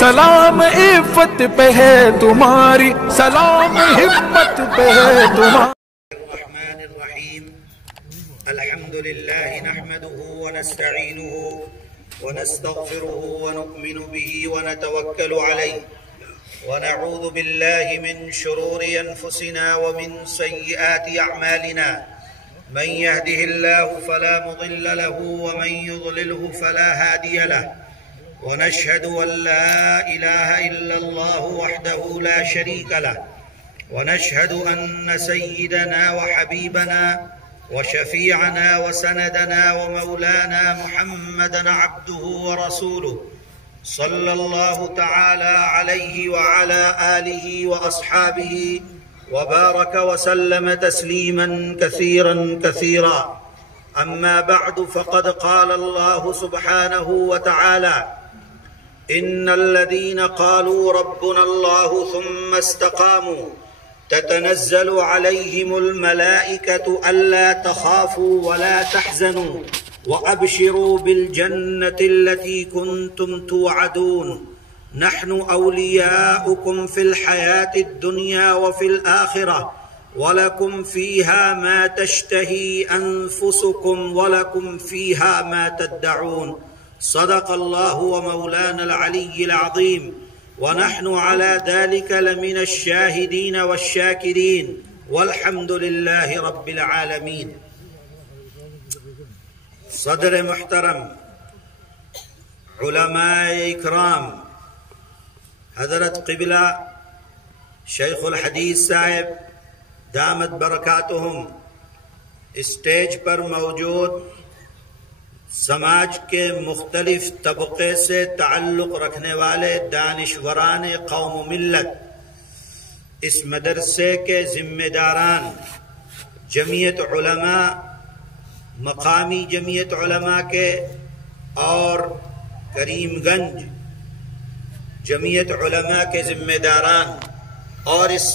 سلام عفت پہ ہے تمہاری، سلام ہمت پہ ہے تمہاری۔ الرحمن الرحیم الحمد للہ نحمده ونستعینه ونستغفره ونؤمن به ونتوکل علیہ ونعوذ باللہ من شرور انفسنا ومن سیئات اعمالنا من يهده الله فلا مضل له ومن يضلله فلا هادي له ونشهد أن لا إله إلا الله وحده لا شريك له ونشهد أن سيدنا وحبيبنا وشفيعنا وسندنا ومولانا محمدا عبده ورسوله صلى الله تعالى عليه وعلى آله وأصحابه وبارك وسلم تسليما كثيرا كثيرا. أما بعد فقد قال الله سبحانه وتعالى: إن الذين قالوا ربنا الله ثم استقاموا تتنزل عليهم الملائكة ألا تخافوا ولا تحزنوا وأبشروا بالجنة التي كنتم توعدون نحن أولياؤكم في الحياة الدنيا وفي الآخرة ولكم فيها ما تشتهي أنفسكم ولكم فيها ما تدعون. صدق الله ومولانا العلي العظيم ونحن على ذلك لمن الشاهدين والشاكرين والحمد لله رب العالمين. صدر محترم، علماء اکرام، حضرت قبلہ شیخ الحدیث صاحب دامت برکاتہم، اسٹیج پر موجود سماج کے مختلف طبقے سے تعلق رکھنے والے دانشوران قوم و ملت، اس مدرسے کے ذمہ داران، جمعیت علماء، مقامی جمعیت علماء کے اور کریم گنج جمعیت علماء کے ذمہ داران اور اس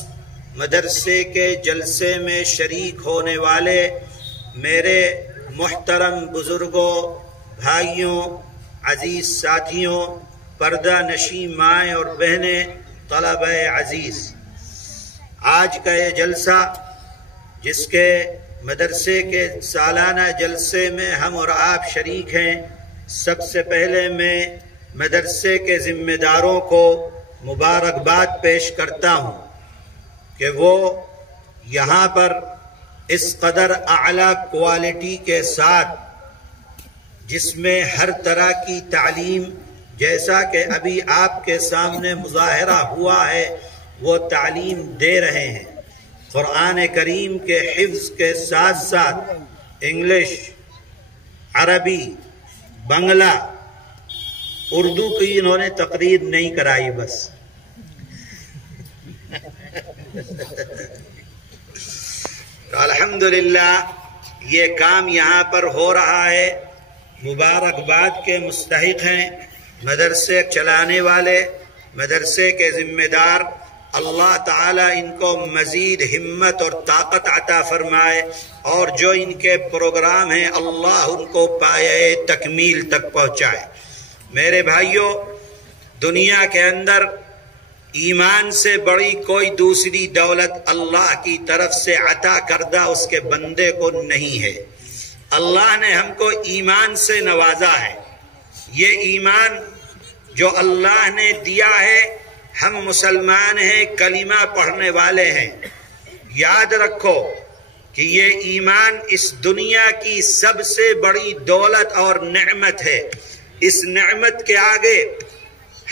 مدرسے کے جلسے میں شریک ہونے والے میرے محترم بزرگوں، بھائیوں، عزیز ساتھیوں، پردہ نشین مائیں اور بہنیں، طلبہ عزیز، آج کا یہ جلسہ جس کے مدرسے کے سالانہ جلسے میں ہم اور آپ شریک ہیں، سب سے پہلے میں مدرسے کے ذمہ داروں کو مبارکباد پیش کرتا ہوں کہ وہ یہاں پر اس قدر اعلیٰ کوالٹی کے ساتھ، جس میں ہر طرح کی تعلیم، جیسا کہ ابھی آپ کے سامنے مظاہرہ ہوا ہے، وہ تعلیم دے رہے ہیں۔ قرآن کریم کے حفظ کے ساتھ ساتھ انگلش، عربی، بنگلہ، اردو کی انہوں نے تقریر نہیں کرائی، بس تو الحمدللہ یہ کام یہاں پر ہو رہا ہے۔ مبارکباد کے مستحق ہیں مدرسے چلانے والے، مدرسے کے ذمہ دار۔ اللہ تعالیٰ ان کو مزید ہمت اور طاقت عطا فرمائے، اور جو ان کے پروگرام ہیں اللہ ان کو پایۂ تکمیل تک پہنچائے۔ میرے بھائیوں، دنیا کے اندر ایمان سے بڑی کوئی دوسری دولت اللہ کی طرف سے عطا کردہ اس کے بندے کو نہیں ہے۔ اللہ نے ہم کو ایمان سے نوازا ہے۔ یہ ایمان جو اللہ نے دیا ہے، ہم مسلمان ہیں، کلمہ پڑھنے والے ہیں۔ یاد رکھو کہ یہ ایمان اس دنیا کی سب سے بڑی دولت اور نعمت ہے۔ اس نعمت کے آگے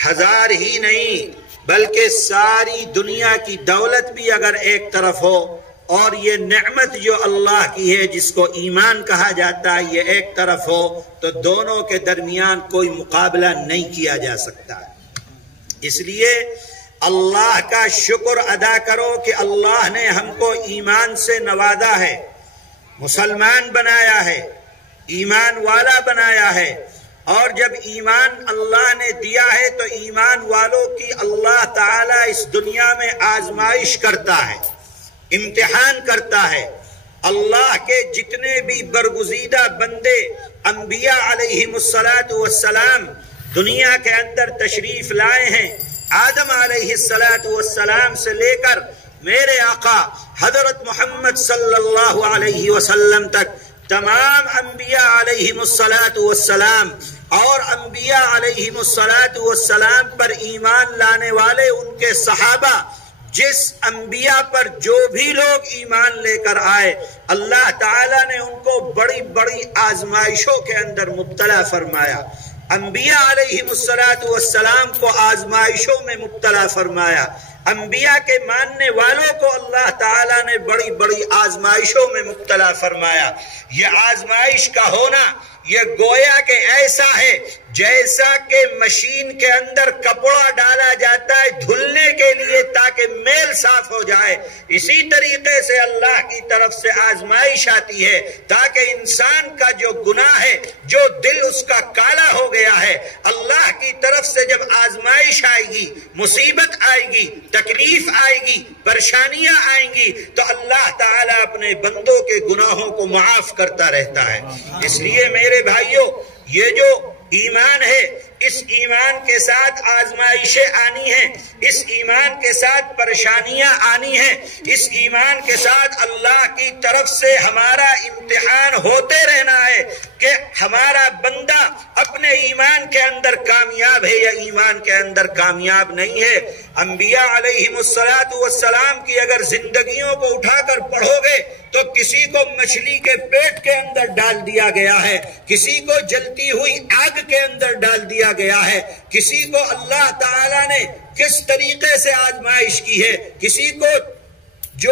ہزار ہی نہیں بلکہ ساری دنیا کی دولت بھی اگر ایک طرف ہو اور یہ نعمت جو اللہ کی ہے جس کو ایمان کہا جاتا ہے یہ ایک طرف ہو، تو دونوں کے درمیان کوئی مقابلہ نہیں کیا جا سکتا۔ اس لیے اللہ کا شکر ادا کرو کہ اللہ نے ہم کو ایمان سے نوازا ہے، مسلمان بنایا ہے، ایمان والا بنایا ہے۔ اور جب ایمان اللہ نے دیا ہے تو ایمان والوں کی اللہ تعالیٰ اس دنیا میں آزمائش کرتا ہے، امتحان کرتا ہے۔ اللہ کے جتنے بھی برگزیدہ بندے انبیاء علیہم الصلاۃ والسلام دنیا کے اندر تشریف لائے ہیں، آدم علیہ السلام سے لے کر میرے آقا حضرت محمد صلی اللہ علیہ وسلم تک تمام انبیاء علیہم السلام اور انبیاء علیہم السلام پر ایمان لانے والے ان کے صحابہ، جس انبیاء پر جو بھی لوگ ایمان لے کر آئے اللہ تعالیٰ نے ان کو بڑی بڑی آزمائشوں کے اندر مبتلا فرمایا۔ انبیاء علیہم السلام کو آزمائشوں میں مبتلا فرمایا، انبیاء کے ماننے والوں کو اللہ تعالیٰ نے بڑی بڑی آزمائشوں میں مبتلا فرمایا۔ یہ آزمائش کا ہونا یہ گویا کہ ایسا ہے جیسا کہ مشین کے اندر کپڑا ڈالا جاتا ہے دھلنے کے لیے تاکہ میل صاف ہو جائے، اسی طریقے سے اللہ کی طرف سے آزمائش آتی ہے تاکہ انسان کا جو گناہ ہے، جو دل اس کا کالا ہو گیا ہے، اللہ کی طرف سے جب آزمائش آئے گی، مصیبت آئے گی، تکلیف آئے گی، پریشانیاں آئیں گی تو اللہ تعالیٰ اپنے بندوں کے گناہوں کو معاف کرتا رہتا ہے۔ اس لیے میرے بھائیوں، یہ جو ایمان ہے، اس ایمان کے ساتھ آزمائشیں آنی ہیں، اس ایمان کے ساتھ پریشانیاں آنی ہیں، اس ایمان کے ساتھ اللہ کی طرف سے ہمارا امتحان ہوتے رہنا ہے کہ ہمارا بندہ اپنے ایمان کے اندر کامیاب ہے یا ایمان کے اندر کامیاب نہیں ہے۔ انبیاء علیہم السلام کی اگر زندگیوں کو اٹھا کر پڑھو گے تو کسی کو مچھلی کے پیٹ کے اندر ڈال دیا گیا ہے، کسی کو جلتی ہوئی آگ کے اندر ڈال دیا گیا ہے، کسی کو اللہ تعالیٰ نے کس طریقے سے آزمائش کی ہے، کسی کو جو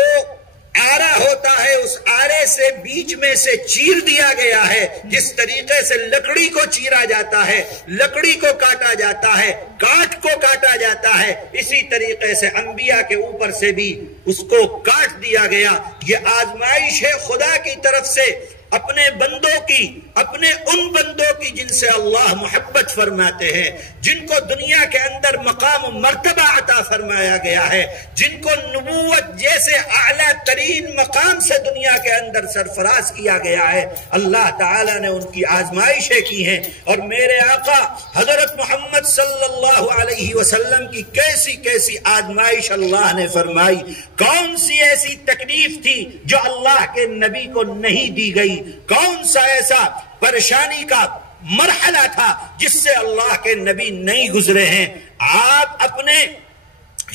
آرا ہوتا ہے اس آرے سے بیچ میں سے چیر دیا گیا ہے، جس طریقے سے لکڑی کو چیرا جاتا ہے، لکڑی کو کاٹا جاتا ہے، کاٹ کو کاٹا جاتا ہے، اسی طریقے سے انبیاء کے اوپر سے بھی اس کو کاٹ دیا گیا۔ یہ آزمائش ہے خدا کی طرف سے اپنے بندوں کی، اپنے ان بندوں کی جن سے اللہ محبت فرماتے ہیں، جن کو دنیا کے اندر مقام و مرتبہ عطا فرمایا گیا ہے، جن کو نبوت جیسے اعلیٰ ترین مقام سے دنیا کے اندر سرفراز کیا گیا ہے، اللہ تعالیٰ نے ان کی آزمائشیں کی ہیں۔ اور میرے آقا حضرت محمد صلی اللہ علیہ وسلم کی کیسی کیسی آزمائش اللہ نے فرمائی، کون سی ایسی تکلیف تھی جو اللہ کے نبی کو نہیں دی گئی، کون سا ایسا پریشانی کا مرحلہ تھا جس سے اللہ کے نبی نہیں گزرے ہیں۔ آپ اپنے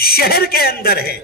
شہر کے اندر ہیں،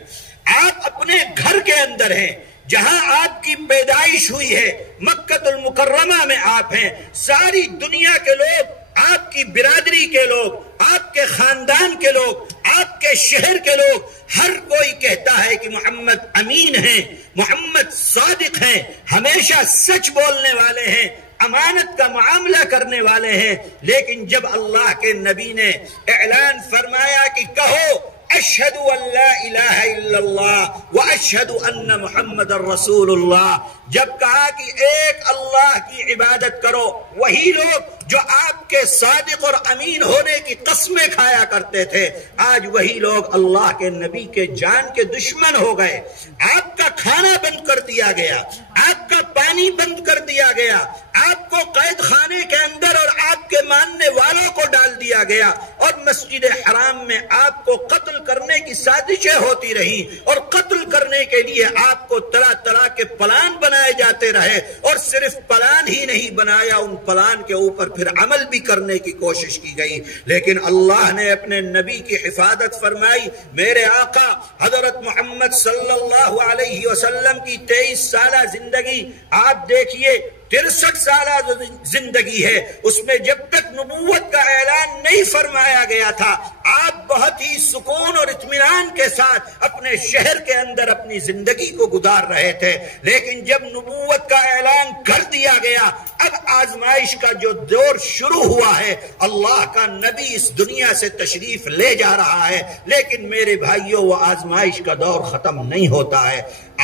آپ اپنے گھر کے اندر ہیں، جہاں آپ کی پیدائش ہوئی ہے، مکہ المکرمہ میں آپ ہیں، ساری دنیا کے لوگ، آپ کی برادری کے لوگ، آپ کے خاندان کے لوگ، آپ کے شہر کے لوگ، ہر کوئی کہتا ہے کہ محمد امین ہیں، محمد صادق ہیں، ہمیشہ سچ بولنے والے ہیں، امانت کا معاملہ کرنے والے ہیں۔ لیکن جب اللہ کے نبی نے اعلان فرمایا کہ کہو اشہد ان لا الہ الا اللہ واشہد ان محمد الرسول اللہ، جب کہا کہ ایک اللہ کی عبادت کرو، وہی لوگ جو آپ کے صادق اور امین ہونے کی قسمیں کھایا کرتے تھے، آج وہی لوگ اللہ کے نبی کے جان کے دشمن ہو گئے۔ آپ کا کھانا بند کر دیا گیا، آپ کا پانی بند کر دیا گیا، آپ کو قید خانے کے اندر اور آپ کے ماننے والوں کو ڈال دیا گیا، اور مسجد حرام میں آپ کو قتل کرنے کی سازشیں ہوتی رہی، اور قتل کرنے کے لیے آپ کو طرح طرح کے پلان بنائے جاتے رہے، اور صرف پلان ہی نہیں بنایا، ان پلان کے اوپر پھر عمل بھی کرنے کی کوشش کی گئی۔ لیکن اللہ نے اپنے نبی کی حفاظت فرمائی۔ میرے آقا حضرت محمد صلی اللہ علیہ وسلم کی 23 سالہ زندگی آپ دیکھیے، 63 سالہ زندگی ہے، اس میں جب تک نبوت کا اعلان نہیں فرمایا گیا تھا، آپ بہت ہی سکون اور اطمینان کے ساتھ اپنے شہر کے اندر اپنی زندگی کو گزار رہے تھے۔ لیکن جب نبوت کا اعلان کر دیا گیا، اب آزمائش کا جو دور شروع ہوا ہے، اللہ کا نبی اس دنیا سے تشریف لے جا رہا ہے، لیکن میرے بھائیوں وہ آزمائش کا دور ختم نہیں ہوتا ہے۔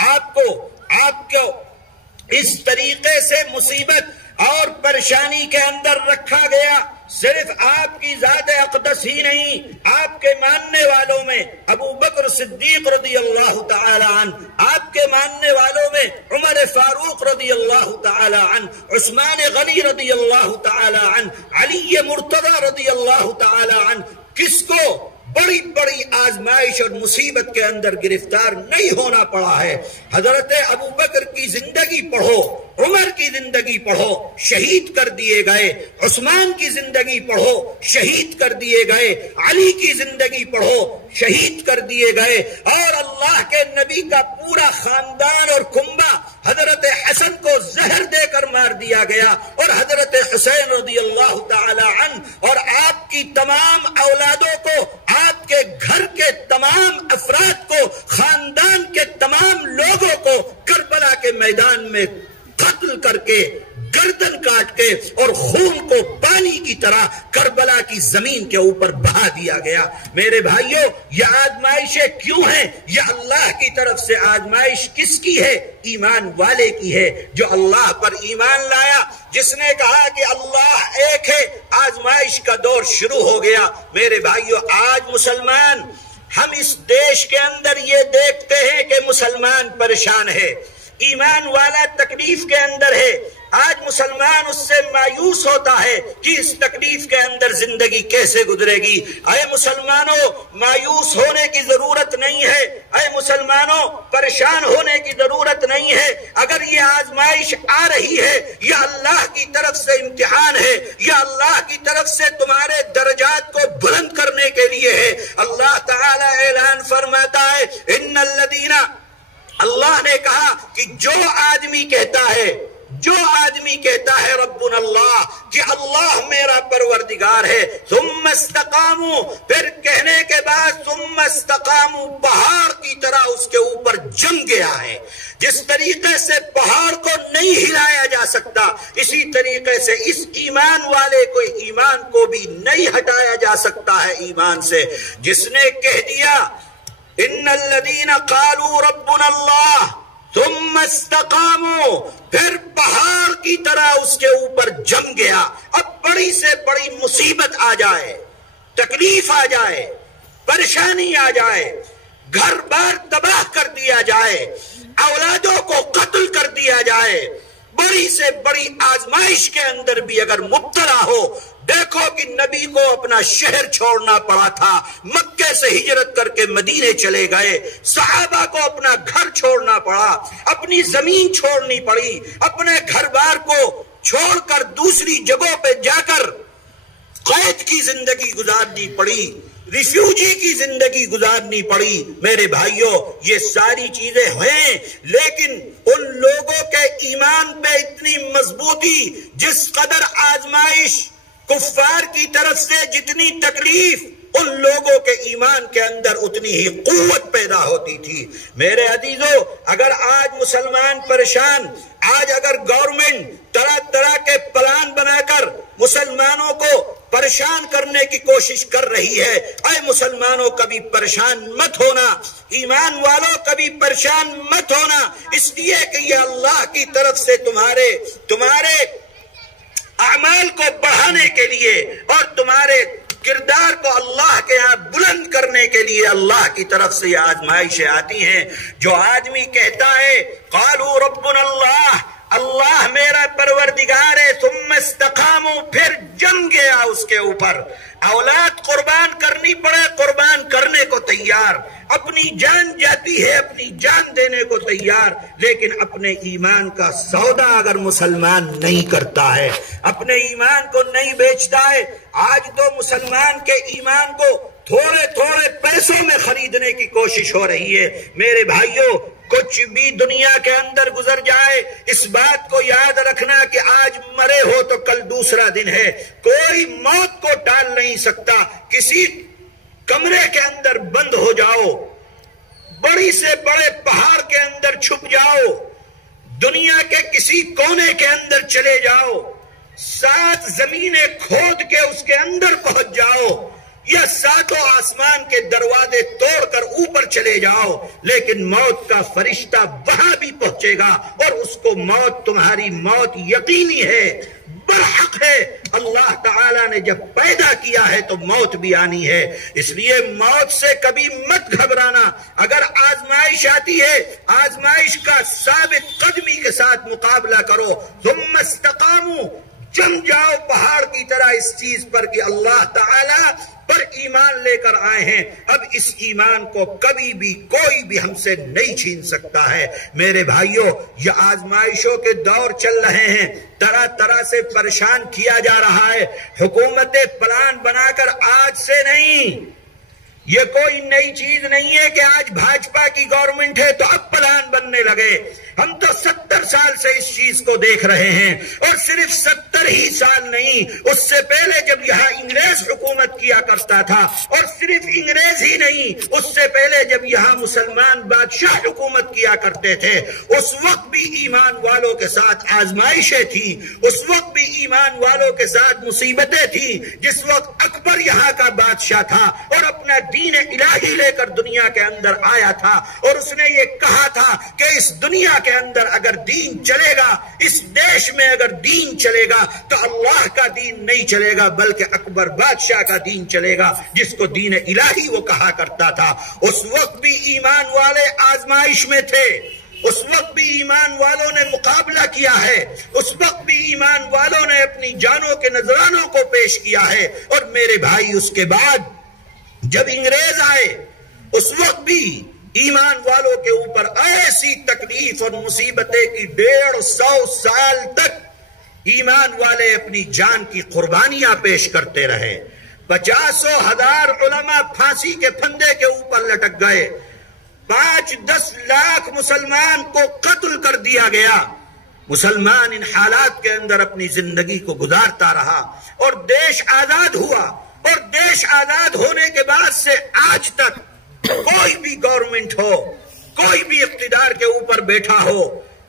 آپ کو اس طریقے سے مصیبت اور پریشانی کے اندر رکھا گیا، صرف آپ کی ذات اقدس ہی نہیں، آپ کے ماننے والوں میں ابو بکر صدیق رضی اللہ تعالی عنہ، آپ کے ماننے والوں میں عمر فاروق رضی اللہ تعالی عنہ، عثمان غنی رضی اللہ تعالی عنہ، علی مرتضی رضی اللہ تعالی عنہ، کس کو بڑی بڑی آزمائش اور مصیبت کے اندر گرفتار نہیں ہونا پڑا ہے؟ حضرت ابو بکر کی زندگی پڑھو، عمر کی زندگی پڑھو، شہید کر دیے گئے، عثمان کی زندگی پڑھو، شہید کر دیے گئے، علی کی زندگی پڑھو، شہید کر دیے گئے، اور اللہ کے نبی کا پورا خاندان اور کنبہ حضرت حسن کو زہر دے کر مار دیا گیا، اور حضرت حسین رضی اللہ تعالی عنہ اور آپ کی تمام اولادوں کو، آپ کے گھر کے تمام افراد کو، خاندان کے تمام لوگوں کو کربلا کے میدان میں قتل کر کے، گردن کاٹ کے، اور خون کو پانی کی طرح کربلا کی زمین کے اوپر بہا دیا گیا۔ میرے بھائیوں، یہ آزمائشیں کیوں ہیں؟ یہ اللہ کی طرف سے آزمائش کس کی ہے؟ ایمان والے کی ہے، جو اللہ پر ایمان لایا، جس نے کہا کہ اللہ ایک ہے۔ آزمائش کا دور شروع ہو گیا۔ میرے بھائیوں، آج مسلمان، ہم اس دیش کے اندر یہ دیکھتے ہیں کہ مسلمان پریشان ہے، ایمان والا تکلیف کے اندر ہے۔ آج مسلمان اس سے مایوس ہوتا ہے کہ اس تکلیف کے اندر زندگی کیسے گزرے گی۔ اے مسلمانوں، مایوس ہونے کی ضرورت نہیں ہے، اے مسلمانوں، پریشان ہونے کی ضرورت نہیں ہے۔ اگر یہ آزمائش آ رہی ہے، یہ اللہ کی طرف سے امتحان ہے، یہ اللہ کی طرف سے تمہارے درجات کو بلند کرنے کے لیے ہے۔ اللہ تعالی اعلان فرماتا ہے، ان الذین، اللہ نے کہا کہ جو آدمی کہتا ہے ربنا اللہ، کہ اللہ میرا پروردگار ہے، ثم استقاموا، پھر کہنے کے بعد ثم استقاموا، پہاڑ کی طرح اس کے اوپر جم گیا ہے۔ جس طریقے سے پہاڑ کو نہیں ہلایا جا سکتا، اسی طریقے سے اس ایمان والے کو، ایمان کو بھی نہیں ہٹایا جا سکتا ہے ایمان سے۔ جس نے کہہ دیا ان الذین قالوا ربنا اللہ ثم استقاموا، پھر پہاڑ کی طرح اس کے اوپر جم گیا۔ اب بڑی سے بڑی مصیبت آ جائے، تکلیف آ جائے، پریشانی آ جائے، گھر بار تباہ کر دیا جائے، اولادوں کو قتل کر دیا جائے، بڑی سے بڑی آزمائش کے اندر بھی اگر مبتلا ہو، دیکھو کہ نبی کو اپنا شہر چھوڑنا پڑا تھا، مکے سے ہجرت کر کے مدینے چلے گئے، صحابہ کو اپنا گھر چھوڑنا پڑا، اپنی زمین چھوڑنی پڑی، اپنے گھر بار کو چھوڑ کر دوسری جگہوں پہ جا کر قید کی زندگی گزارنی پڑی، ریفیوجی کی زندگی گزارنی پڑی۔ میرے بھائیوں، یہ ساری چیزیں ہیں، لیکن ان لوگوں کے ایمان پہ اتنی مضبوطی، جس قدر آزمائش کفار کی طرف سے جتنی تکلیف، ان لوگوں کے ایمان کے اندر اتنی ہی قوت پیدا ہوتی تھی۔ میرے عزیزو، اگر آج مسلمان پریشان، آج اگر گورنمنٹ طرح طرح کے پلان بنا کر مسلمانوں کو پریشان کرنے کی کوشش کر رہی ہے، اے مسلمانوں کبھی پریشان مت ہونا، ایمان والوں کبھی پریشان مت ہونا، اس لیے کہ یہ اللہ کی طرف سے تمہارے اعمال کو بڑھانے کے لیے اور تمہارے کردار کو اللہ کے ہاں بلند کرنے کے لیے اللہ کی طرف سے یہ آزمائشیں آتی ہیں۔ جو آدمی کہتا ہے قالوا ربنا اللہ، اللہ میرا پروردگار ہے، ثم استقاموا، پھر جم گیا اس کے اوپر، اولاد قربان کرنی پڑے قربان کرنے کو تیار، اپنی جان جاتی ہے اپنی جان دینے کو تیار، لیکن اپنے ایمان کا سودا اگر مسلمان نہیں کرتا ہے، اپنے ایمان کو نہیں بیچتا ہے۔ آج تو مسلمان کے ایمان کو تھوڑے تھوڑے پیسوں میں خریدنے کی کوشش ہو رہی ہے۔ میرے بھائیوں، کچھ بھی دنیا کے اندر گزر جائے، اس بات کو یاد رکھنا کہ آج مرے ہو تو کل دوسرا دن ہے، کوئی موت کو ٹال نہیں سکتا۔ کسی کمرے کے اندر بند ہو جاؤ، بڑی سے بڑے پہاڑ کے اندر چھپ جاؤ، دنیا کے کسی کونے کے اندر چلے جاؤ، 7 زمینیں کھود کے اس کے اندر پہنچ جاؤ، یا ساتوں آسمان کے دروازے توڑ کر اوپر چلے جاؤ، لیکن موت کا فرشتہ وہاں بھی پہنچے گا اور اس کو موت، تمہاری موت یقینی ہے، برحق ہے۔ اللہ تعالیٰ نے جب پیدا کیا ہے تو موت بھی آنی ہے، اس لیے موت سے کبھی مت گھبرانا۔ اگر آزمائش آتی ہے، آزمائش کا ثابت قدمی کے ساتھ مقابلہ کرو، ثم استقاموا، جم جاؤ پہاڑ کی طرح اس چیز پر کہ اللہ تعالیٰ پر ایمان لے کر آئے ہیں، اب اس ایمان کو کبھی بھی کوئی بھی ہم سے نہیں چھین سکتا ہے۔ میرے بھائیوں، یہ آزمائشوں کے دور چل رہے ہیں، طرح طرح سے پریشان کیا جا رہا ہے۔ حکومتیں پلان بنا کر آج سے نہیں، یہ کوئی نئی چیز نہیں ہے کہ آج بھاجپا کی گورنمنٹ ہے تو اب پلان بننے لگے۔ ہم تو 70 سال سے اس چیز کو دیکھ رہے ہیں، اور صرف 70 ہی سال نہیں، اس سے پہلے جب یہاں انگریز حکومت کیا کرتا تھا، اور صرف انگریز ہی نہیں، اس سے پہلے جب یہاں مسلمان بادشاہ حکومت کیا کرتے تھے، اس وقت بھی ایمان والوں کے ساتھ آزمائشیں تھیں، اس وقت بھی ایمان والوں کے ساتھ مصیبتیں تھیں۔ جس وقت اکبر یہاں کا بادشاہ تھا اور اپنا دین الہی لے کر دنیا کے اندر آیا تھا، اور اس نے یہ کہا تھا کہ اس دنیا کے اندر اگر دین چلے گا، اس دیش میں اگر دین چلے گا تو اللہ کا دین نہیں چلے گا بلکہ اکبر بادشاہ کا دین چلے گا، جس کو دین الہی وہ کہا کرتا تھا۔ اس وقت بھی ایمان والے آزمائش میں تھے، اس وقت بھی ایمان والوں نے مقابلہ کیا ہے، اس وقت بھی ایمان والوں نے اپنی جانوں کے نذرانوں کو پیش کیا ہے۔ اور میرے بھائی، اس کے بعد جب انگریز آئے، اس وقت بھی ایمان والوں کے اوپر ایسی تکلیف اور مصیبتیں کی 150 سال تک ایمان والے اپنی جان کی قربانیاں پیش کرتے رہے۔ 50,000 علماء پھانسی کے پھندے کے اوپر لٹک گئے، 5-10 لاکھ مسلمان کو قتل کر دیا گیا۔ مسلمان ان حالات کے اندر اپنی زندگی کو گزارتا رہا، اور دیش آزاد ہوا، اور دیش آزاد ہونے کے بعد سے آج تک کوئی بھی گورنمنٹ ہو، کوئی بھی اقتدار کے اوپر بیٹھا ہو،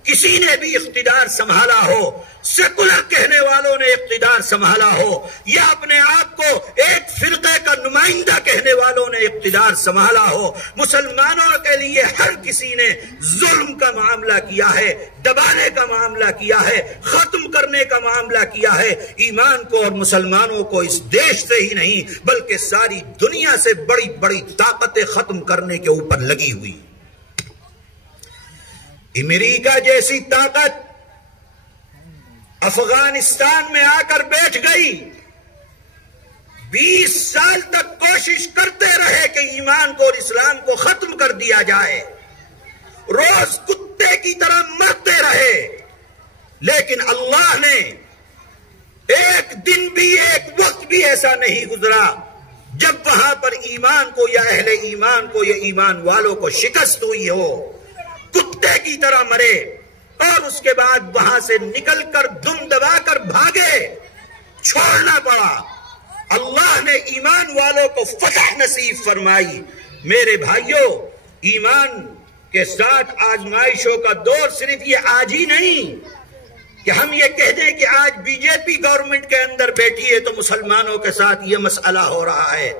کسی نے بھی اقتدار سنبھالا ہو، سیکولر کہنے والوں نے اقتدار سنبھالا ہو، یا اپنے آپ کو ایک فرقے کا نمائندہ کہنے والوں نے اقتدار سنبھالا ہو، مسلمانوں کے لیے ہر کسی نے ظلم کا معاملہ کیا ہے، دبانے کا معاملہ کیا ہے، ختم کرنے کا معاملہ کیا ہے۔ ایمان کو اور مسلمانوں کو اس دیش سے ہی نہیں بلکہ ساری دنیا سے بڑی بڑی طاقتیں ختم کرنے کے اوپر لگی ہوئی۔ امریکہ جیسی طاقت افغانستان میں آ کر بیٹھ گئی، 20 سال تک کوشش کرتے رہے کہ ایمان کو اور اسلام کو ختم کر دیا جائے، روز کتے کی طرح مرتے رہے، لیکن اللہ نے ایک دن بھی، ایک وقت بھی ایسا نہیں گزرا جب وہاں پر ایمان کو یا اہل ایمان کو یا ایمان والوں کو شکست ہوئی ہو، کتے کی طرح مرے، اور اس کے بعد وہاں سے نکل کر دم دبا کر بھاگے، چھوڑنا پڑا۔ اللہ نے ایمان والوں کو فتح نصیب فرمائی۔ میرے بھائیوں، ایمان کے ساتھ آزمائشوں کا دور صرف یہ آج ہی نہیں کہ ہم یہ کہہ دیں کہ آج بی جے پی گورنمنٹ کے اندر بیٹھی ہے تو مسلمانوں کے ساتھ یہ مسئلہ ہو رہا ہے۔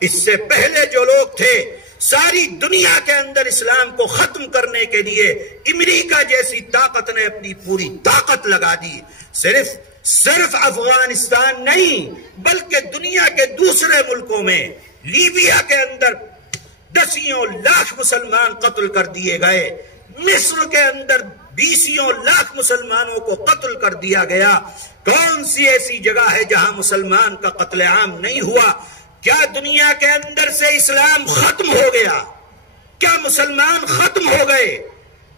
اس سے پہلے جو لوگ تھے، ساری دنیا کے اندر اسلام کو ختم کرنے کے لیے امریکہ جیسی طاقت نے اپنی پوری طاقت لگا دی۔ صرف افغانستان نہیں بلکہ دنیا کے دوسرے ملکوں میں، لیبیا کے اندر 10 لاکھ مسلمان قتل کر دیے گئے، مصر کے اندر 20 لاکھ مسلمانوں کو قتل کر دیا گیا۔ کون سی ایسی جگہ ہے جہاں مسلمان کا قتل عام نہیں ہوا؟ کیا دنیا کے اندر سے اسلام ختم ہو گیا؟ کیا مسلمان ختم ہو گئے؟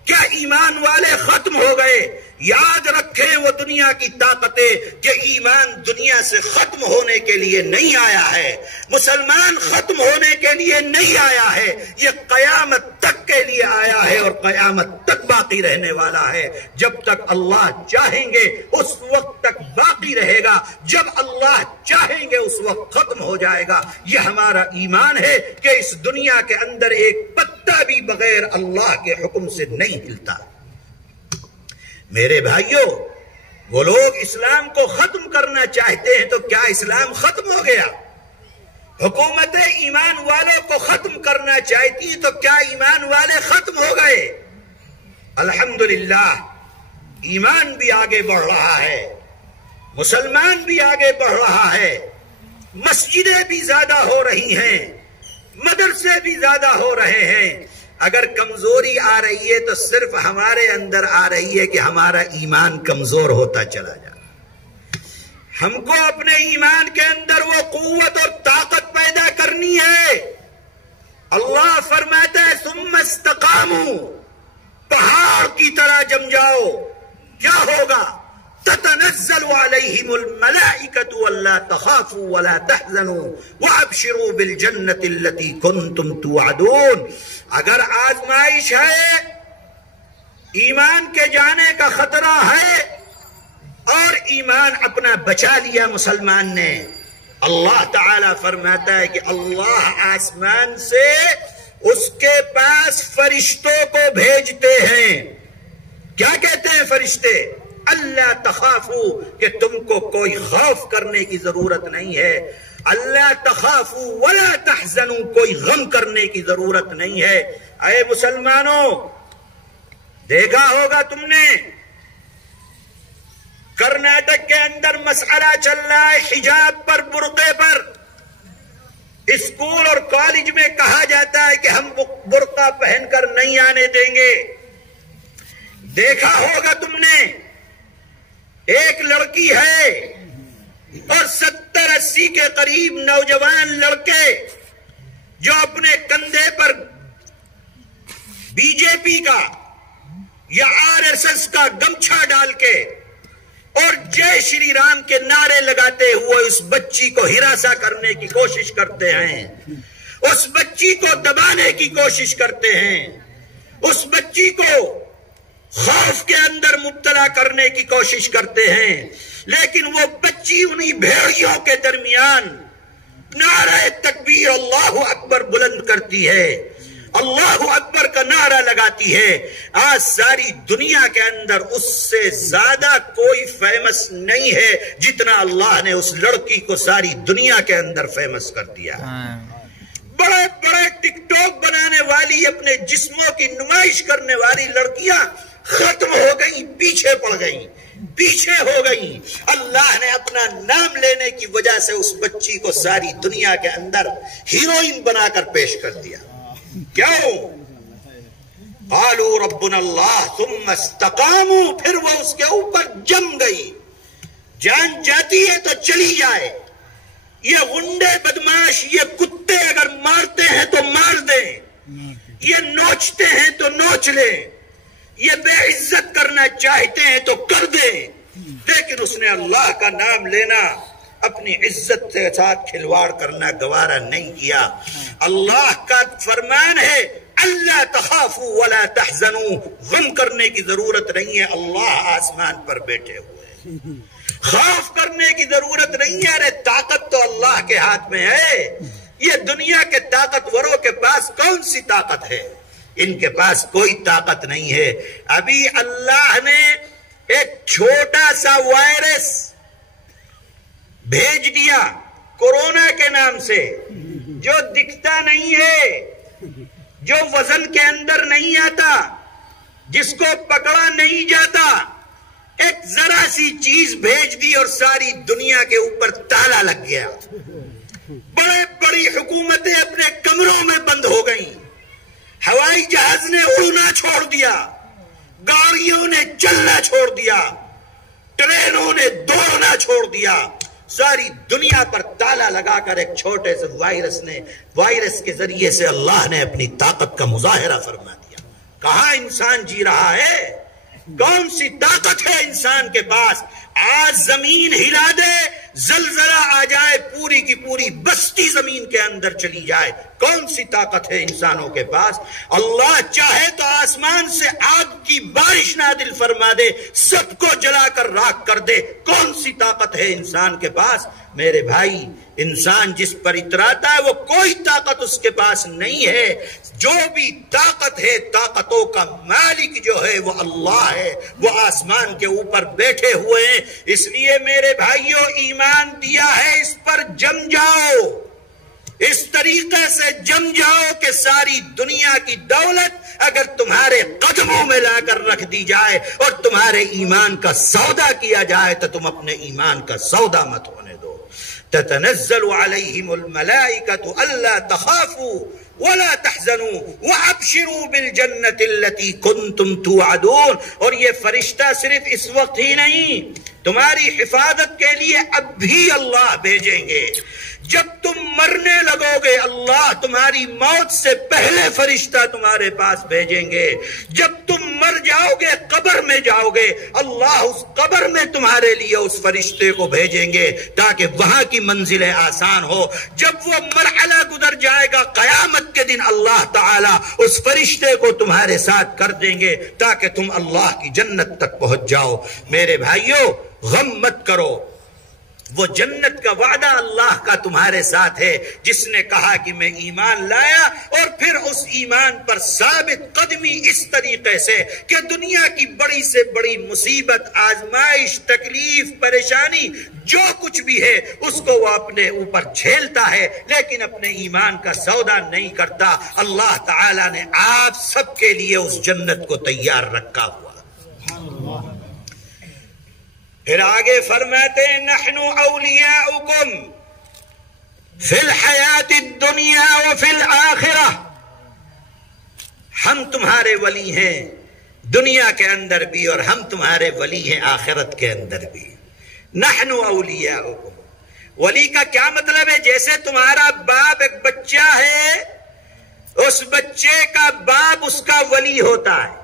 کیا ایمان والے ختم ہو گئے؟ یاد رکھیں وہ دنیا کی طاقتیں کہ ایمان دنیا سے ختم ہونے کے لیے نہیں آیا ہے، مسلمان ختم ہونے کے لیے نہیں آیا ہے، یہ قیامت تک کے لیے آیا ہے اور قیامت تک باقی رہنے والا ہے۔ جب تک اللہ چاہیں گے اس وقت تک باقی رہے گا، جب اللہ چاہیں گے اس وقت ختم ہو جائے گا۔ یہ ہمارا ایمان ہے کہ اس دنیا کے اندر ایک پتا بھی بغیر اللہ کے حکم سے نہیں ہلتا۔ میرے بھائیوں، وہ لوگ اسلام کو ختم کرنا چاہتے ہیں تو کیا اسلام ختم ہو گیا؟ حکومت ایمان والوں کو ختم کرنا چاہتی تو کیا ایمان والے ختم ہو گئے؟ الحمدللہ ایمان بھی آگے بڑھ رہا ہے، مسلمان بھی آگے بڑھ رہا ہے، مسجدیں بھی زیادہ ہو رہی ہیں، مدرسے بھی زیادہ ہو رہے ہیں۔ اگر کمزوری آ رہی ہے تو صرف ہمارے اندر آ رہی ہے کہ ہمارا ایمان کمزور ہوتا چلا جا رہا۔ ہم کو اپنے ایمان کے اندر وہ قوت اور طاقت پیدا کرنی ہے۔ اللہ فرماتا ہے ثم استقاموا، پہاڑ کی طرح جم جاؤ۔ کیا ہوگا؟ تتنزل علیہم الملائکۃ الا تخافوا ولا تحزنوا وابشروا بالجنۃ التي کنتم توعدون۔ اگر آزمائش ہے، ایمان کے جانے کا خطرہ ہے اور ایمان اپنا بچا لیا مسلمان نے، اللہ تعالی فرماتا ہے کہ اللہ آسمان سے اس کے پاس فرشتوں کو بھیجتے ہیں۔ کیا کہتے ہیں فرشتے؟ اللہ تخافو، کہ تم کو کوئی خوف کرنے کی ضرورت نہیں ہے، اللہ تخافو ولا تحزنو، کوئی غم کرنے کی ضرورت نہیں ہے۔ اے مسلمانوں، دیکھا ہوگا تم نے کرناٹک کے اندر مسئلہ چل رہا ہے حجاب پر، برقعے پر۔ اسکول اور کالج میں کہا جاتا ہے کہ ہم برقع پہن کر نہیں آنے دیں گے۔ دیکھا ہوگا تم نے ایک لڑکی ہے اور 70-80 کے قریب نوجوان لڑکے جو اپنے کندھے پر بی جے پی کا یا RSS کا گمچھا ڈال کے اور جے شری رام کے نعرے لگاتے ہوئے اس بچی کو ہراساں کرنے کی کوشش کرتے ہیں، اس بچی کو دبانے کی کوشش کرتے ہیں، اس بچی کو خوف کے اندر مبتلا کرنے کی کوشش کرتے ہیں۔ لیکن وہ بچی انہی بھیڑیوں کے درمیان نعرہ تکبیر اللہ اکبر بلند کرتی ہے، اللہ اکبر کا نعرہ لگاتی ہے۔ آج ساری دنیا کے اندر اس سے زیادہ کوئی فیمس نہیں ہے جتنا اللہ نے اس لڑکی کو ساری دنیا کے اندر فیمس کر دیا۔ بڑے بڑے ٹک ٹاک بنانے والی، اپنے جسموں کی نمائش کرنے والی لڑکیاں ختم ہو گئیں، پیچھے پڑ گئیں، پیچھے ہو گئیں۔ اللہ نے اپنا نام لینے کی وجہ سے اس بچی کو ساری دنیا کے اندر ہیروئن بنا کر پیش کر دیا۔ کیوں؟ قالوا ربنا اللہ ثم استقاموا، پھر وہ اس کے اوپر جم گئی۔ جان جاتی ہے تو چلی جائے۔ یہ غنڈے بدماش، یہ کتے اگر مارتے ہیں تو مار دیں، یہ نوچتے ہیں تو نوچ لیں، یہ بے عزت کرنا چاہتے ہیں تو کر دیں، لیکن اس نے اللہ کا نام لینا، اپنی عزت کے ساتھ کھلواڑ کرنا گوارا نہیں کیا۔ اللہ کا فرمان ہے اللہ تخافوا ولا تحزنوا، غم کرنے کی ضرورت نہیں ہے، اللہ آسمان پر بیٹھے ہوئے ہیں۔ خوف کرنے کی ضرورت نہیں ہے، ارے طاقت تو اللہ کے ہاتھ میں ہے۔ یہ دنیا کے طاقتوروں کے پاس کون سی طاقت ہے؟ ان کے پاس کوئی طاقت نہیں ہے۔ ابھی اللہ نے ایک چھوٹا سا وائرس بھیج دیا کورونا کے نام سے، جو دکھتا نہیں ہے، جو وزن کے اندر نہیں آتا، جس کو پکڑا نہیں جاتا۔ ایک ذرا سی چیز بھیج دی اور ساری دنیا کے اوپر تالا لگ گیا۔ بڑے بڑی حکومتیں اپنے کمروں میں بند ہو گئیں، ہوائی جہاز نے اڑنا چھوڑ دیا، گاڑیوں نے چلنا چھوڑ دیا، ٹرینوں نے دوڑنا چھوڑ دیا۔ ساری دنیا پر تالا لگا کر ایک چھوٹے سے وائرس کے ذریعے سے اللہ نے اپنی طاقت کا مظاہرہ فرما دیا۔ کہاں انسان جی رہا ہے؟ کون سی طاقت ہے انسان کے پاس؟ آج زمین ہلا دے، زلزلہ آ جائے، پوری کی پوری بستی زمین کے اندر چلی جائے، کون سی طاقت ہے انسانوں کے پاس؟ اللہ چاہے تو آسمان سے آگ کی بارش نازل فرما دے، سب کو جلا کر راکھ کر دے، کون سی طاقت ہے انسان کے پاس؟ میرے بھائی، انسان جس پر اتراتا ہے وہ کوئی طاقت اس کے پاس نہیں ہے۔ جو بھی طاقت ہے، طاقتوں کا مالک جو ہے وہ اللہ ہے، وہ آسمان کے اوپر بیٹھے ہوئے ہیں۔ اس لیے میرے بھائیوں، ایمان دیا ہے، اس پر جم جاؤ، اس طریقے سے جم جاؤ کہ ساری دنیا کی دولت اگر تمہارے قدموں میں لا کر رکھ دی جائے اور تمہارے ایمان کا سودا کیا جائے تو تم اپنے ایمان کا سودا مت ہونے دو. تتنزل علیہم الملائکۃ الا تخافوا ولا تحزنوا وابشروا بالجنۃ التي کنتم توعدون. اور یہ فرشتہ صرف اس وقت ہی نہیں، تمہاری حفاظت کے لیے اب بھی اللہ بھیجیں گے. جب تم مرنے لگو گے اللہ تمہاری موت سے پہلے فرشتہ تمہارے پاس بھیجیں گے. جب تم مر جاؤ گے قبر میں جاؤ گے اللہ اس قبر میں تمہارے لیے اس فرشتے کو بھیجیں گے تاکہ وہاں کی منزلیں آسان ہو. جب وہ مرحلہ گزر جائے گا قیامت کے دن اللہ تعالی اس فرشتے کو تمہارے ساتھ کر دیں گے تاکہ تم اللہ کی جنت تک پہنچ جاؤ. میرے بھائیوں غم مت کرو، وہ جنت کا وعدہ اللہ کا تمہارے ساتھ ہے جس نے کہا کہ میں ایمان لایا اور پھر اس ایمان پر ثابت قدمی اس طریقے سے کہ دنیا کی بڑی سے بڑی مصیبت، آزمائش، تکلیف، پریشانی جو کچھ بھی ہے اس کو وہ اپنے اوپر جھیلتا ہے لیکن اپنے ایمان کا سودا نہیں کرتا. اللہ تعالی نے آپ سب کے لیے اس جنت کو تیار رکھا ہوا. پھر آگے فرماتے ہیں نحن اولیاؤکم فی الحیات الدنیا وفی الآخرہ، ہم تمہارے ولی ہیں دنیا کے اندر بھی اور ہم تمہارے ولی ہیں آخرت کے اندر بھی. نحن اولیاؤکم، ولی کا کیا مطلب ہے؟ جیسے تمہارا باپ ایک بچہ ہے، اس بچے کا باپ اس کا ولی ہوتا ہے.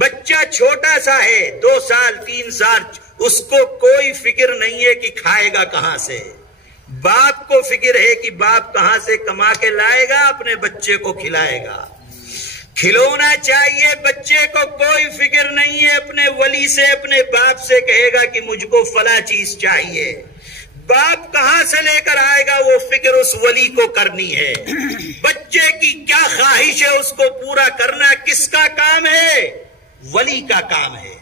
بچہ چھوٹا سا ہے 2 سال 3 سال، اس کو کوئی فکر نہیں ہے کہ کھائے گا کہاں سے. باپ کو فکر ہے کہ باپ کہاں سے کما کے لائے گا اپنے بچے کو کھلائے گا. کھلونا چاہیے، بچے کو کوئی فکر نہیں ہے، اپنے ولی سے اپنے باپ سے کہے گا کہ مجھ کو فلاں چیز چاہیے. باپ کہاں سے لے کر آئے گا وہ فکر اس ولی کو کرنی ہے. بچے کی کیا خواہش ہے اس کو پورا کرنا کس کا کام ہے؟ ولی کا کام ہے،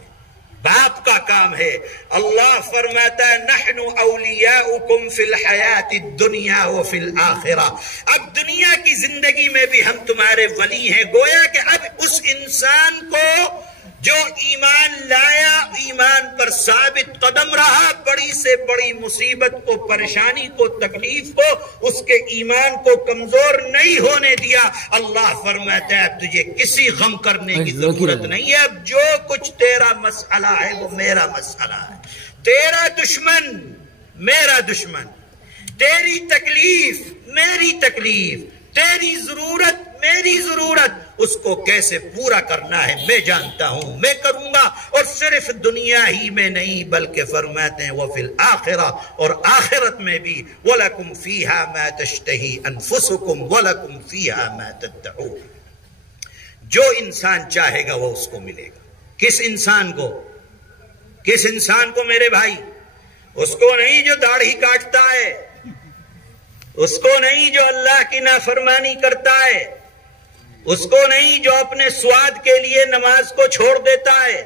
باپ کا کام ہے. اللہ فرماتا ہے نحن اولیاؤکم فی الحیات الدنیا وفی الآخرہ، اب دنیا کی زندگی میں بھی ہم تمہارے ولی ہیں. گویا کہ اب اس انسان کو جو ایمان لایا، ایمان پر ثابت قدم رہا، بڑی سے بڑی مصیبت کو، پریشانی کو، تکلیف کو، اس کے ایمان کو کمزور نہیں ہونے دیا. اللہ فرماتا ہے اب تجھے کسی غم کرنے کی ضرورت نہیں ہے، اب جو کچھ تیرا مسئلہ ہے وہ میرا مسئلہ ہے. تیرا دشمن میرا دشمن، تیری تکلیف میری تکلیف، تیری ضرورت میری ضرورت، اس کو کیسے پورا کرنا ہے میں جانتا ہوں، میں کروں گا. اور صرف دنیا ہی میں نہیں بلکہ فرماتے ہیں وفی الآخرہ، اور آخرت میں بھی وَلَكُمْ فِيهَا مَا تَشْتَهِي أَنفُسُكُمْ وَلَكُمْ فِيهَا مَا تَدَّعُونَ. جو انسان چاہے گا وہ اس کو ملے گا. کس انسان کو؟ کس انسان کو میرے بھائی؟ اس کو نہیں جو داڑھی کاٹتا ہے، اس کو نہیں جو اللہ کی نافرمانی کرتا ہے، اس کو نہیں جو اپنے سواد کے لیے نماز کو چھوڑ دیتا ہے،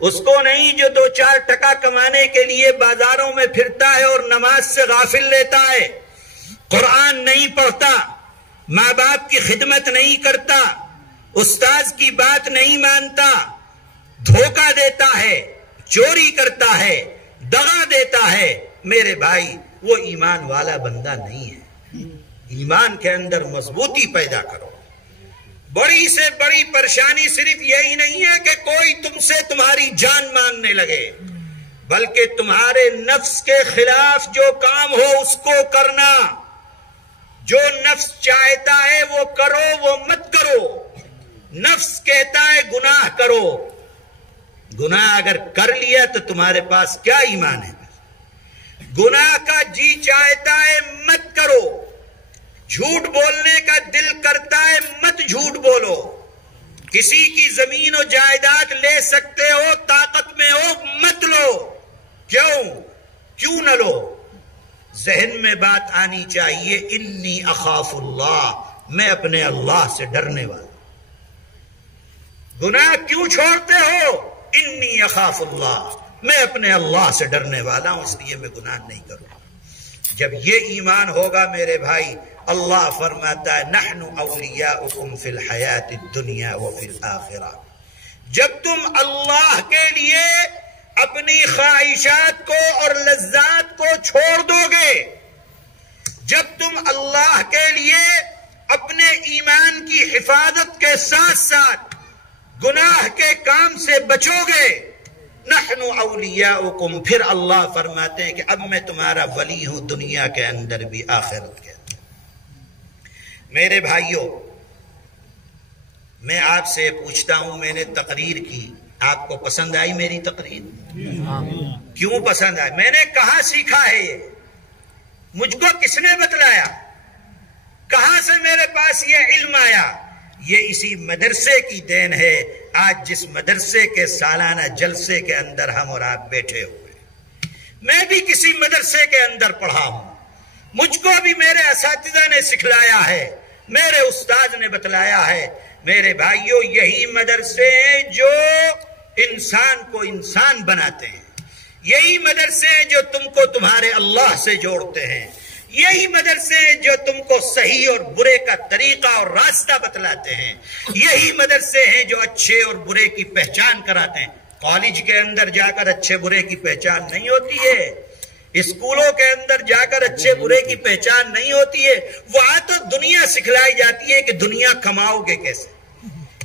اس کو نہیں جو 2-4 ٹکا کمانے کے لیے بازاروں میں پھرتا ہے اور نماز سے غافل لیتا ہے، قرآن نہیں پڑھتا، ماں باپ کی خدمت نہیں کرتا، استاذ کی بات نہیں مانتا، دھوکہ دیتا ہے، چوری کرتا ہے، دغا دیتا ہے. میرے بھائی وہ ایمان والا بندہ نہیں ہے. ایمان کے اندر مضبوطی پیدا کرو. بڑی سے بڑی پریشانی صرف یہی نہیں ہے کہ کوئی تم سے تمہاری جان مانگنے لگے، بلکہ تمہارے نفس کے خلاف جو کام ہو اس کو کرنا. جو نفس چاہتا ہے وہ کرو، وہ مت کرو. نفس کہتا ہے گناہ کرو، گناہ اگر کر لیا تو تمہارے پاس کیا ایمان ہے؟ گناہ کا جی چاہتا ہے مت کرو. جھوٹ بولنے کا دل کرتا ہے مت جھوٹ بولو. کسی کی زمین و جائیداد لے سکتے ہو، طاقت میں ہو، مت لو. کیوں نہ لو؟ ذہن میں بات آنی چاہیے انی اخاف اللہ، میں اپنے اللہ سے ڈرنے والا. گناہ کیوں چھوڑتے ہو؟ انی اخاف اللہ، میں اپنے اللہ سے ڈرنے والا ہوں اس لیے میں گناہ نہیں کروں. جب یہ ایمان ہوگا میرے بھائی، اللہ فرماتا ہے نحن اولیاؤکم فی الحیات الدنیا وفی الآخرہ. جب تم اللہ کے لیے اپنی خواہشات کو اور لذات کو چھوڑ دو گے، جب تم اللہ کے لیے اپنے ایمان کی حفاظت کے ساتھ ساتھ گناہ کے کام سے بچو گے، نحن اولیاؤکم، پھر اللہ فرماتے ہیں کہ اب میں تمہارا ولی ہوں دنیا کے اندر بھی آخرت کے اندر. میرے بھائیوں، میں آپ سے پوچھتا ہوں، میں نے تقریر کی، آپ کو پسند آئی میری تقریر؟ کیوں پسند آئی؟ میں نے کہاں سیکھا ہے یہ؟ مجھ کو کس نے بتلایا؟ کہاں سے میرے پاس یہ علم آیا؟ یہ اسی مدرسے کی دین ہے. آج جس مدرسے کے سالانہ جلسے کے اندر ہم اور آپ بیٹھے ہوئے، میں بھی کسی مدرسے کے اندر پڑھا ہوں. مجھ کو بھی میرے اساتذہ نے سکھلایا ہے، میرے استاد نے بتلایا ہے. میرے بھائیوں، یہی مدرسے ہیں جو انسان کو انسان بناتے ہیں. یہی مدرسے ہیں جو تم کو تمہارے اللہ سے جوڑتے ہیں. یہی مدرسے ہیں جو تم کو صحیح اور برے کا طریقہ اور راستہ بتلاتے ہیں. یہی مدرسے ہیں جو اچھے اور برے کی پہچان کراتے ہیں. کالج کے اندر جا کر اچھے برے کی پہچان نہیں ہوتی ہے، اسکولوں کے اندر جا کر اچھے برے کی پہچان نہیں ہوتی ہے. وہاں تو دنیا سکھلائی جاتی ہے کہ دنیا کماؤ گے کیسے.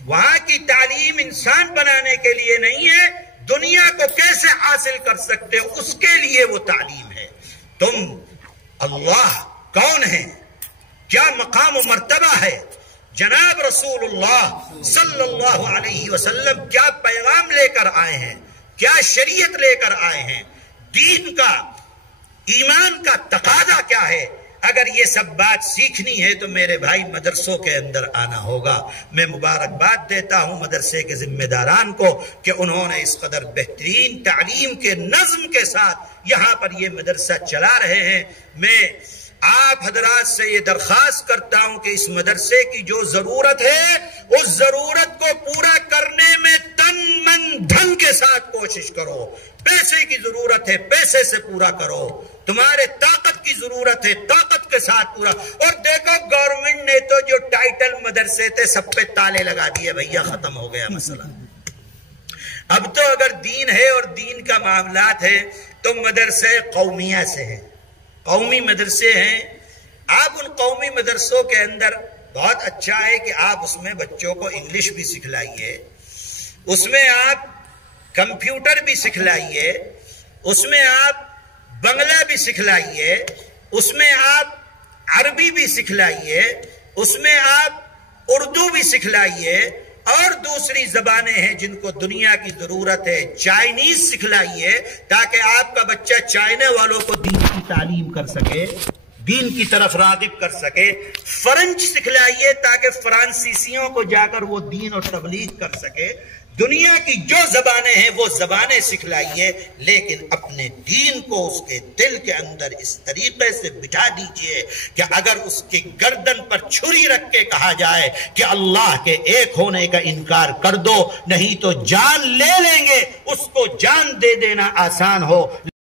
وہاں کی تعلیم انسان بنانے کے لیے نہیں ہے، دنیا کو کیسے حاصل کر سکتے ہو اس کے لیے وہ تعلیم ہے. تم اللہ کون ہے، کیا مقام و مرتبہ ہے، جناب رسول اللہ صلی اللہ علیہ وسلم کیا پیغام لے کر آئے ہیں، کیا شریعت لے کر آئے ہیں، دین کا ایمان کا تقاضا کیا ہے. اگر یہ سب بات سیکھنی ہے تو میرے بھائی مدرسوں کے اندر آنا ہوگا. میں مبارکباد دیتا ہوں مدرسے کے ذمہ داران کو کہ انہوں نے اس قدر بہترین تعلیم کے نظم کے ساتھ یہاں پر یہ مدرسہ چلا رہے ہیں. میں آپ حضرات سے یہ درخواست کرتا ہوں کہ اس مدرسے کی جو ضرورت ہے اس ضرورت کو پورا کرنے میں تن من دھن کے ساتھ کوشش کرو. پیسے کی ضرورت ہے، پیسے سے پورا کرو. تمہارے طاقت کی ضرورت ہے، طاقت کے ساتھ پورا. اور دیکھو گورنمنٹ نے تو جو ٹائٹل مدرسے تھے سب پہ تالے لگا دیے، بھیا ختم ہو گیا مسئلہ. اب تو اگر دین ہے اور دین کا معاملات ہے تو مدرسے قومیہ سے ہیں، قومی مدرسے ہیں. آپ ان قومی مدرسوں کے اندر بہت اچھا ہے کہ آپ اس میں بچوں کو انگلش بھی سکھلائیے، اس میں آپ کمپیوٹر بھی سکھلائیے، اس میں آپ بنگلہ بھی سکھلائیے، اس میں آپ عربی بھی سکھلائیے، اس میں آپ اردو بھی سکھلائیے، اور دوسری زبانیں ہیں جن کو دنیا کی ضرورت ہے. چائنیز سکھلائیے تاکہ آپ کا بچہ چائنا والوں کو دین کی تعلیم کر سکے، دین کی طرف راغب کر سکے. فرنچ سکھلائیے تاکہ فرانسیسیوں کو جا کر وہ دین اور تبلیغ کر سکے. دنیا کی جو زبانیں ہیں وہ زبانیں سکھلائیے، لیکن اپنے دین کو اس کے دل کے اندر اس طریقے سے بٹھا دیجئے کہ اگر اس کی گردن پر چھری رکھ کے کہا جائے کہ اللہ کے ایک ہونے کا انکار کر دو نہیں تو جان لے لیں گے، اس کو جان دے دینا آسان ہو.